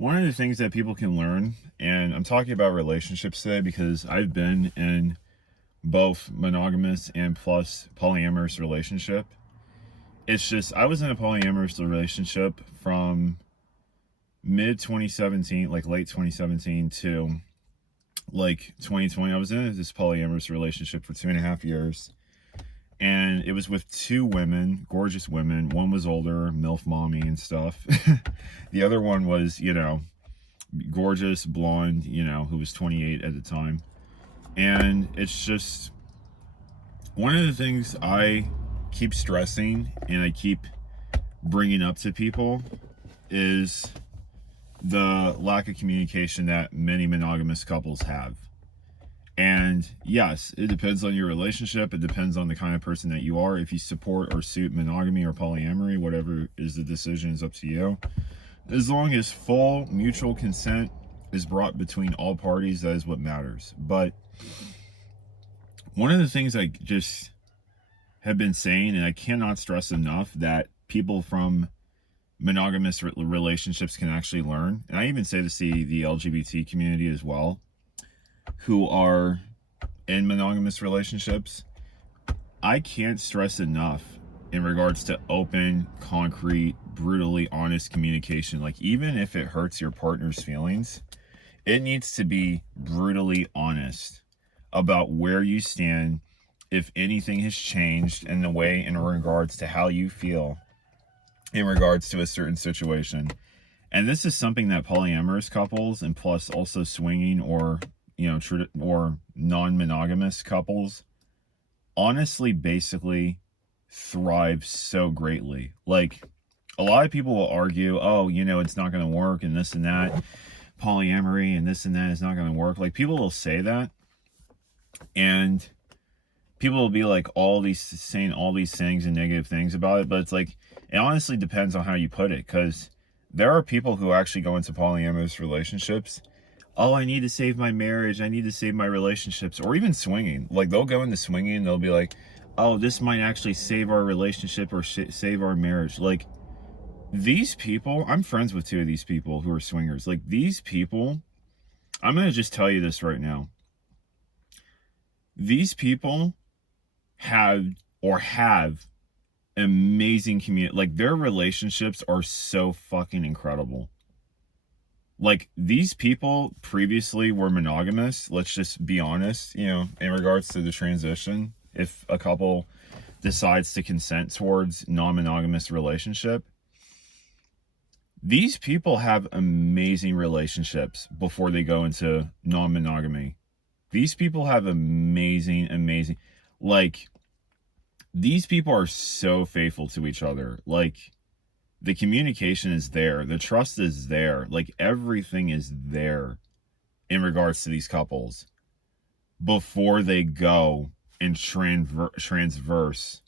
One of the things that people can learn, and I'm talking about relationships today because I've been in both monogamous and plus polyamorous relationship. It's just I was in a polyamorous relationship from mid 2017, like late 2017 to like 2020. I was in this polyamorous relationship for 2.5 years. And it was with two women, gorgeous women. One was older, MILF mommy and stuff. The other one was, gorgeous blonde, who was 28 at the time. And it's just one of the things I keep stressing and I keep bringing up to people is the lack of communication that many monogamous couples have. And yes, it depends on your relationship. It depends on the kind of person that you are. If you support or suit monogamy or polyamory, whatever is the decision is up to you. As long as full mutual consent is brought between all parties, that is what matters. But one of the things I just have been saying, and I cannot stress enough, that people from monogamous relationships can actually learn, and I even say this to the LGBT community as well, who are in monogamous relationships, I can't stress enough in regards to open, concrete, brutally honest communication. Like, even if it hurts your partner's feelings, it needs to be brutally honest about where you stand, if anything has changed in the way in regards to how you feel in regards to a certain situation. And this is something that polyamorous couples and plus also swinging or or non-monogamous couples honestly basically thrive so greatly. Like, a lot of people will argue, oh, it's not going to work and this and that, polyamory and this and that is not going to work. Like, people will say that, and people will be like saying all these things and negative things about it, but it's like, it honestly depends on how you put it, because there are people who actually go into polyamorous relationships. Oh, I need to save my marriage, I need to save my relationships, or even swinging. Like, they'll go into swinging and they'll be like, oh, this might actually save our relationship or save our marriage. Like, these people, I'm friends with two of these people who are swingers. Like, these people, I'm going to just tell you this right now. These people have amazing community. Like, their relationships are so fucking incredible. Like, these people previously were monogamous. Let's just be honest, in regards to the transition. If a couple decides to consent towards non-monogamous relationship, these people have amazing relationships before they go into non-monogamy. These people have amazing, like, these people are so faithful to each other. Like, the communication is there, the trust is there, like, everything is there in regards to these couples before they go and transverse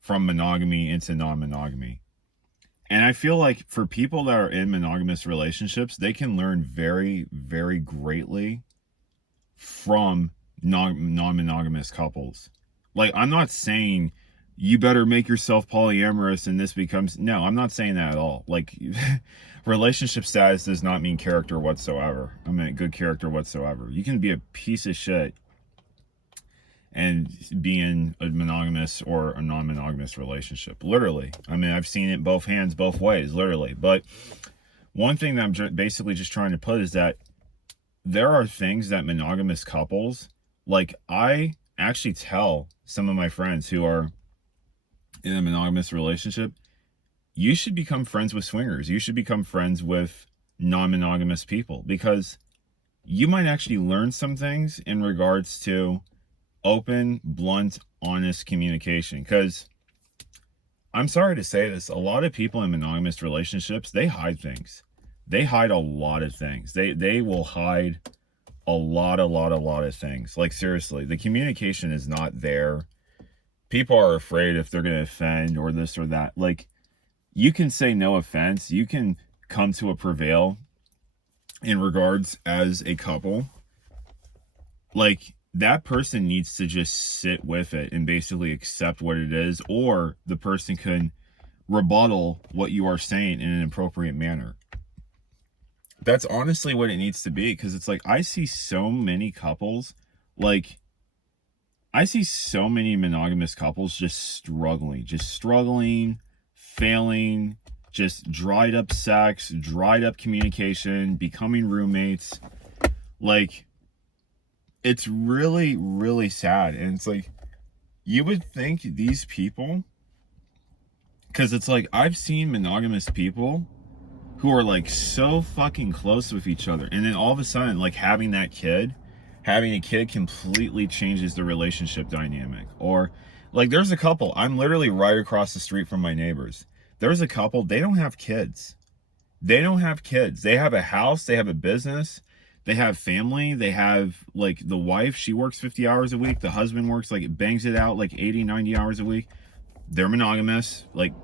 from monogamy into non-monogamy. And I feel like for people that are in monogamous relationships, they can learn very, very greatly from non-monogamous couples. Like, I'm not saying you better make yourself polyamorous and this becomes, no, I'm not saying that at all. Like, relationship status does not mean character whatsoever. I mean, good character whatsoever. You can be a piece of shit and be in a monogamous or a non-monogamous relationship. Literally. I mean, I've seen it both hands, both ways, literally. But one thing that I'm basically just trying to put is that there are things that monogamous couples, like, I actually tell some of my friends who are in a monogamous relationship, you should become friends with swingers. You should become friends with non-monogamous people, because you might actually learn some things in regards to open, blunt, honest communication. Because I'm sorry to say this, a lot of people in monogamous relationships, they hide things. They hide a lot of things. They will hide a lot of things. Like, seriously, the communication is not there. People are afraid if they're going to offend or this or that. Like, you can say no offense. You can come to a prevail in regards as a couple. Like, that person needs to just sit with it and basically accept what it is, or the person can rebuttal what you are saying in an appropriate manner. that's honestly what it needs to be, because it's like I see so many couples, like I see so many monogamous couples just struggling, failing, just dried up sex, dried up communication, becoming roommates. Like, it's really, really sad. And it's like, you would think these people, because it's like, I've seen monogamous people who are like so fucking close with each other. And then all of a sudden, like having a kid completely changes the relationship dynamic. Or like there's a couple, I'm literally right across the street from my neighbors. There's a couple, they don't have kids. They don't have kids. They have a house, they have a business, they have family, they have like the wife, she works 50 hours a week. The husband works like bangs it out like 80, 90 hours a week. They're monogamous, like,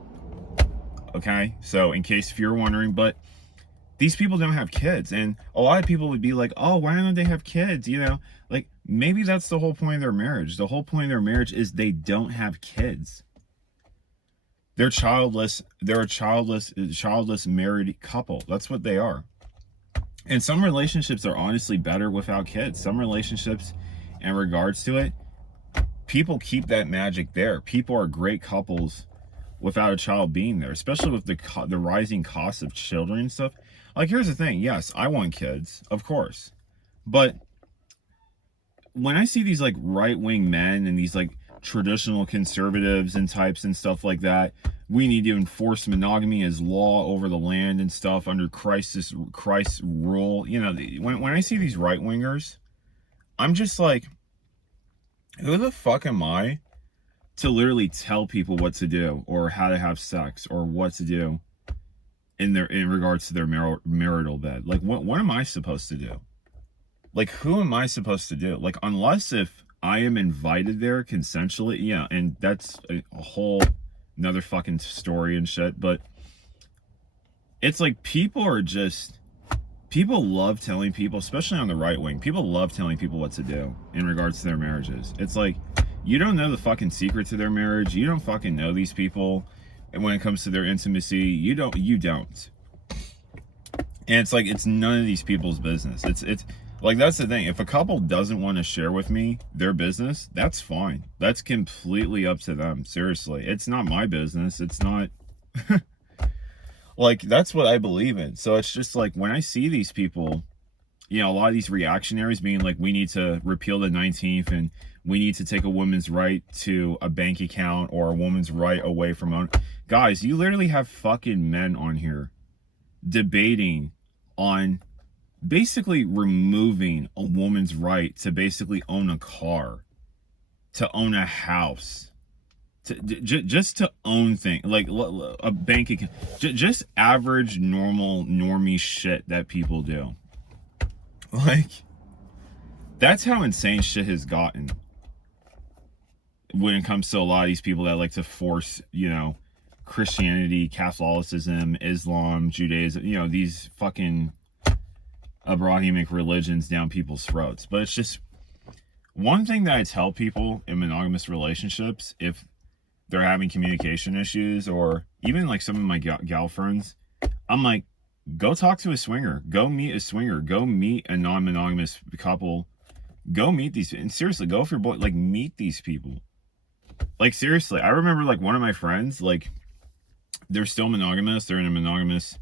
okay? So in case if you're wondering, but these people don't have kids. And a lot of people would be like, oh, why don't they have kids? You know, like maybe that's the whole point of their marriage. The whole point of their marriage is they don't have kids. They're childless. They're a childless married couple. That's what they are. And some relationships are honestly better without kids. Some relationships, in regards to it, people keep that magic there. People are great couples without a child being there, especially with the rising cost of children and stuff. Like, here's the thing. Yes, I want kids, of course. But when I see these like right-wing men and these like traditional conservatives and types and stuff like that, we need to enforce monogamy as law over the land and stuff under Christ's rule. You know, when I see these right-wingers, I'm just like, who the fuck am I to literally tell people what to do or how to have sex or what to do in regards to their marital bed? Like, what am I supposed to do? Like, who am I supposed to do? Like, unless if I am invited there consensually, yeah, and that's a whole another fucking story and shit. But it's like people love telling people, especially on the right wing, people love telling people what to do in regards to their marriages. It's like, you don't know the fucking secret to their marriage. You don't fucking know these people. And when it comes to their intimacy, you don't. And it's like, it's none of these people's business. It's like, that's the thing. If a couple doesn't want to share with me their business, that's fine. That's completely up to them. Seriously. It's not my business. It's not like, that's what I believe in. So it's just like, when I see these people, you know, a lot of these reactionaries being like, we need to repeal the 19th and we need to take a woman's right to a bank account or a woman's right away from own. Guys, you literally have fucking men on here debating on basically removing a woman's right to basically own a car, to own a house, just to own things like a bank account, just average normal normie shit that people do. Like, that's how insane shit has gotten when it comes to a lot of these people that like to force, you know, Christianity, Catholicism, Islam, Judaism, you know, these fucking Abrahamic religions down people's throats. But it's just one thing that I tell people in monogamous relationships, if they're having communication issues, or even like some of my gal friends, I'm like, go talk to a swinger, go meet a swinger, go meet a non-monogamous couple, go meet these, and seriously, go if you're boy, like, meet these people. Like, seriously, I remember like one of my friends, like, they're still monogamous, they're in a monogamous,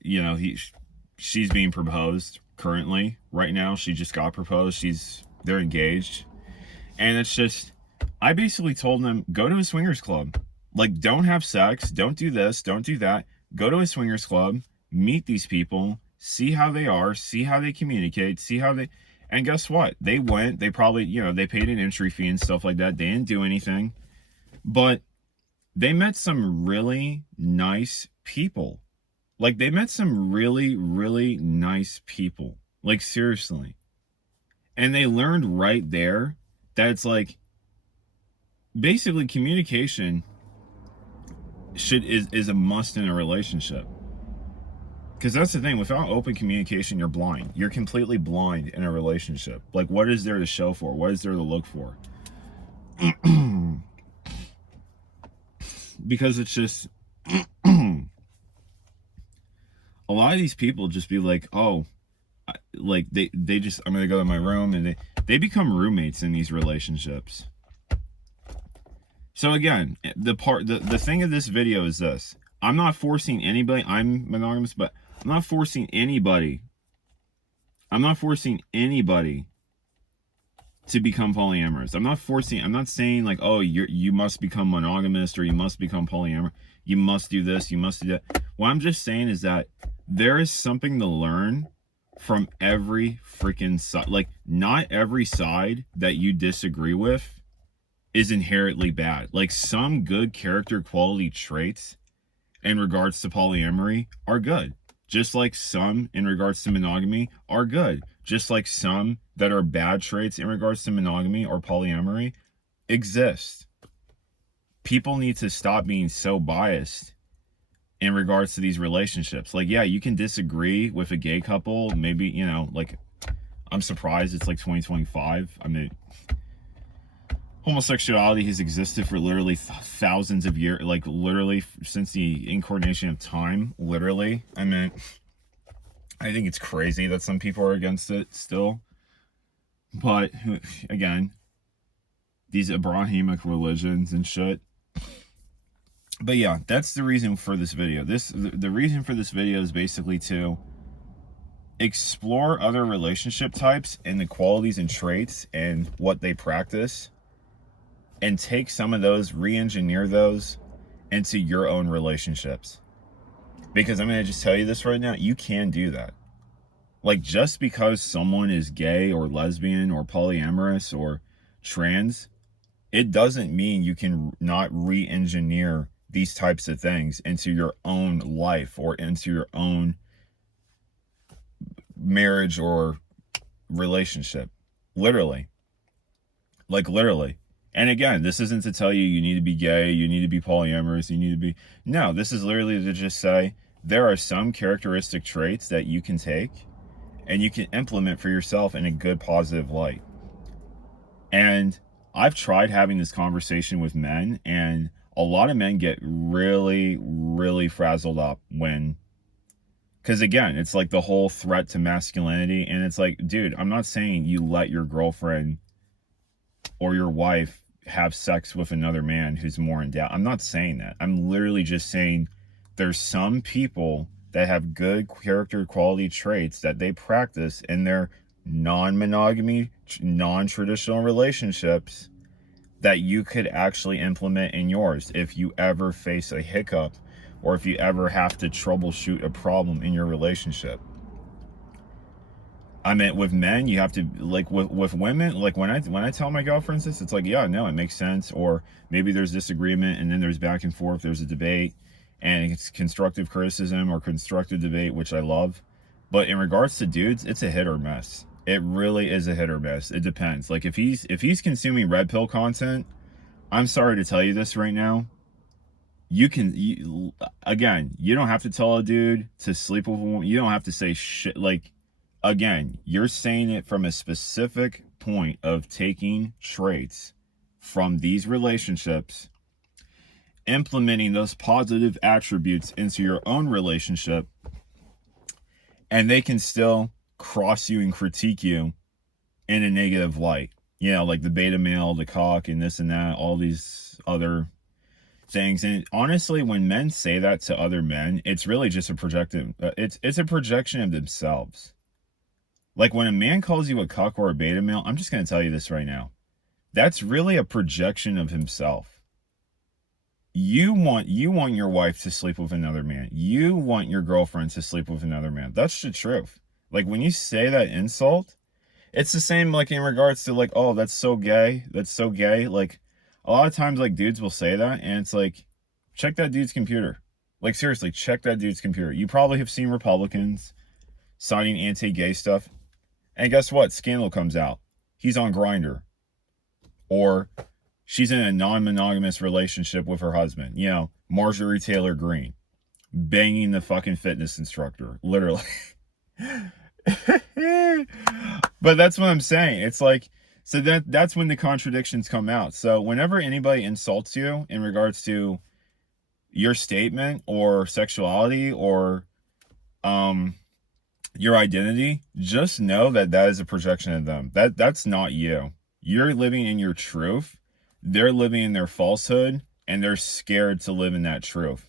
you know, she's being proposed currently right now. She just got proposed. They're engaged. And it's just, I basically told them, go to a swingers club. Like, don't have sex, don't do this, don't do that. Go to a swingers club, meet these people, see how they are, see how they communicate, see how they, and guess what? They went, they probably, you know, they paid an entry fee and stuff like that. They didn't do anything, but they met some really nice people. Like, they met some really, really nice people. Like, seriously. And they learned right there that it's like, basically communication is a must in a relationship. Because that's the thing, without open communication, you're blind. You're completely blind in a relationship. Like, what is there to show for? What is there to look for? Because it's just a a lot of these people just be like, oh, like they just, I'm gonna go to my room, and they become roommates in these relationships. So again, the thing of this video is this: I'm not forcing anybody. I'm monogamous, but I'm not forcing anybody. I'm not forcing anybody to become polyamorous. I'm not saying like, oh, you must become monogamous or you must become polyamorous. You must do this, you must do that. What I'm just saying is that there is something to learn from every freaking side. Like, not every side that you disagree with is inherently bad. Like, some good character quality traits in regards to polyamory are good. Just like some in regards to monogamy are good. Just like some that are bad traits in regards to monogamy or polyamory exist. People need to stop being so biased in regards to these relationships. Like, yeah, you can disagree with a gay couple. Maybe, you know, like, I'm surprised it's like 2025. I mean, homosexuality has existed for literally thousands of years, like literally since the incarnation of time, literally. I mean, I think it's crazy that some people are against it still. But again, these Abrahamic religions and shit. But yeah, that's the reason for this video. The reason for this video is basically to explore other relationship types and the qualities and traits and what they practice, and take some of those, re-engineer those into your own relationships. Because I'm going to just tell you this right now, you can do that. Like, just because someone is gay or lesbian or polyamorous or trans, it doesn't mean you can not re-engineer these types of things into your own life or into your own marriage or relationship. Literally. Like, literally. And again, this isn't to tell you you need to be gay, you need to be polyamorous, you need to be... No, this is literally to just say there are some characteristic traits that you can take and you can implement for yourself in a good, positive light. And I've tried having this conversation with men, and a lot of men get really, really frazzled up when... Because again, it's like the whole threat to masculinity, and it's like, dude, I'm not saying you let your girlfriend or your wife have sex with another man who's more endowed. I'm not saying that. I'm literally just saying there's some people that have good character quality traits that they practice in their non-monogamy, non-traditional relationships that you could actually implement in yours if you ever face a hiccup or if you ever have to troubleshoot a problem in your relationship. I mean, with men, you have to, like, with women, like, when I tell my girlfriends this, it's like, yeah, no, it makes sense. Or maybe there's disagreement, and then there's back and forth, there's a debate, and it's constructive criticism or constructive debate, which I love. But in regards to dudes, it's a hit or miss. It really is a hit or miss. It depends. Like, if he's consuming red pill content, I'm sorry to tell you this right now, again, you don't have to tell a dude to sleep with a woman. You don't have to say shit. Like, again, you're saying it from a specific point of taking traits from these relationships, implementing those positive attributes into your own relationship, and they can still cross you and critique you in a negative light. You know, like the beta male, the cock, and this and that, all these other things. And honestly, when men say that to other men, it's really just a it's a projection of themselves. Like, when a man calls you a cuck or a beta male, I'm just going to tell you this right now. That's really a projection of himself. You want your wife to sleep with another man. You want your girlfriend to sleep with another man. That's the truth. Like, when you say that insult, it's the same, like, in regards to, like, oh, that's so gay. That's so gay. Like, a lot of times, like, dudes will say that, and it's like, check that dude's computer. Like, seriously, check that dude's computer. You probably have seen Republicans signing anti-gay stuff. And guess what? Scandal comes out. He's on Grindr. Or she's in a non-monogamous relationship with her husband. You know, Marjorie Taylor Greene. Banging the fucking fitness instructor. Literally. But that's what I'm saying. It's like, so that's when the contradictions come out. So whenever anybody insults you in regards to your statement or sexuality or your identity, just know that that is a projection of them. That's not you. You're living in your truth. They're living in their falsehood, and they're scared to live in that truth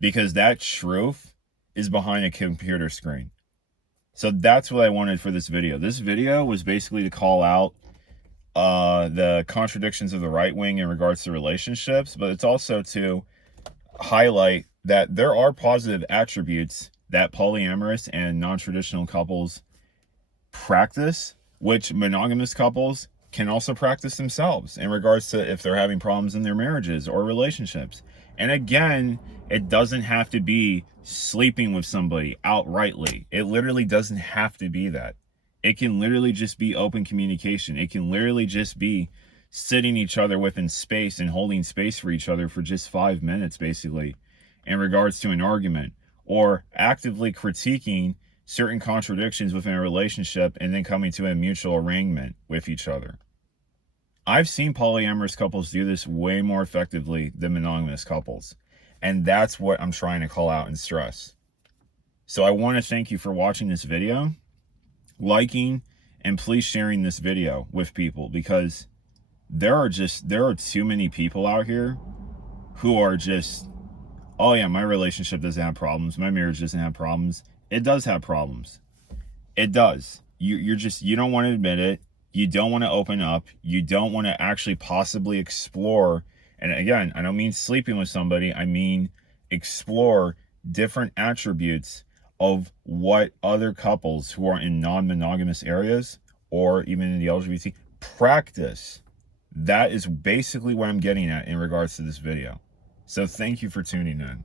because that truth is behind a computer screen. So that's what I wanted for this video. This video was basically to call out the contradictions of the right wing in regards to relationships, but it's also to highlight that there are positive attributes that polyamorous and non-traditional couples practice, which monogamous couples can also practice themselves in regards to if they're having problems in their marriages or relationships. And again, it doesn't have to be sleeping with somebody outrightly. It literally doesn't have to be that. It can literally just be open communication. It can literally just be sitting each other within space and holding space for each other for just 5 minutes, basically, in regards to an argument, or actively critiquing certain contradictions within a relationship and then coming to a mutual arrangement with each other. I've seen polyamorous couples do this way more effectively than monogamous couples. And that's what I'm trying to call out and stress. So I want to thank you for watching this video, liking, and please sharing this video with people, because there are too many people out here who are just, oh yeah, my relationship doesn't have problems. My marriage doesn't have problems. It does have problems. It does. You don't want to admit it. You don't want to open up. You don't want to actually possibly explore. And again, I don't mean sleeping with somebody. I mean explore different attributes of what other couples who are in non-monogamous areas or even in the LGBT practice. That is basically what I'm getting at in regards to this video. So thank you for tuning in.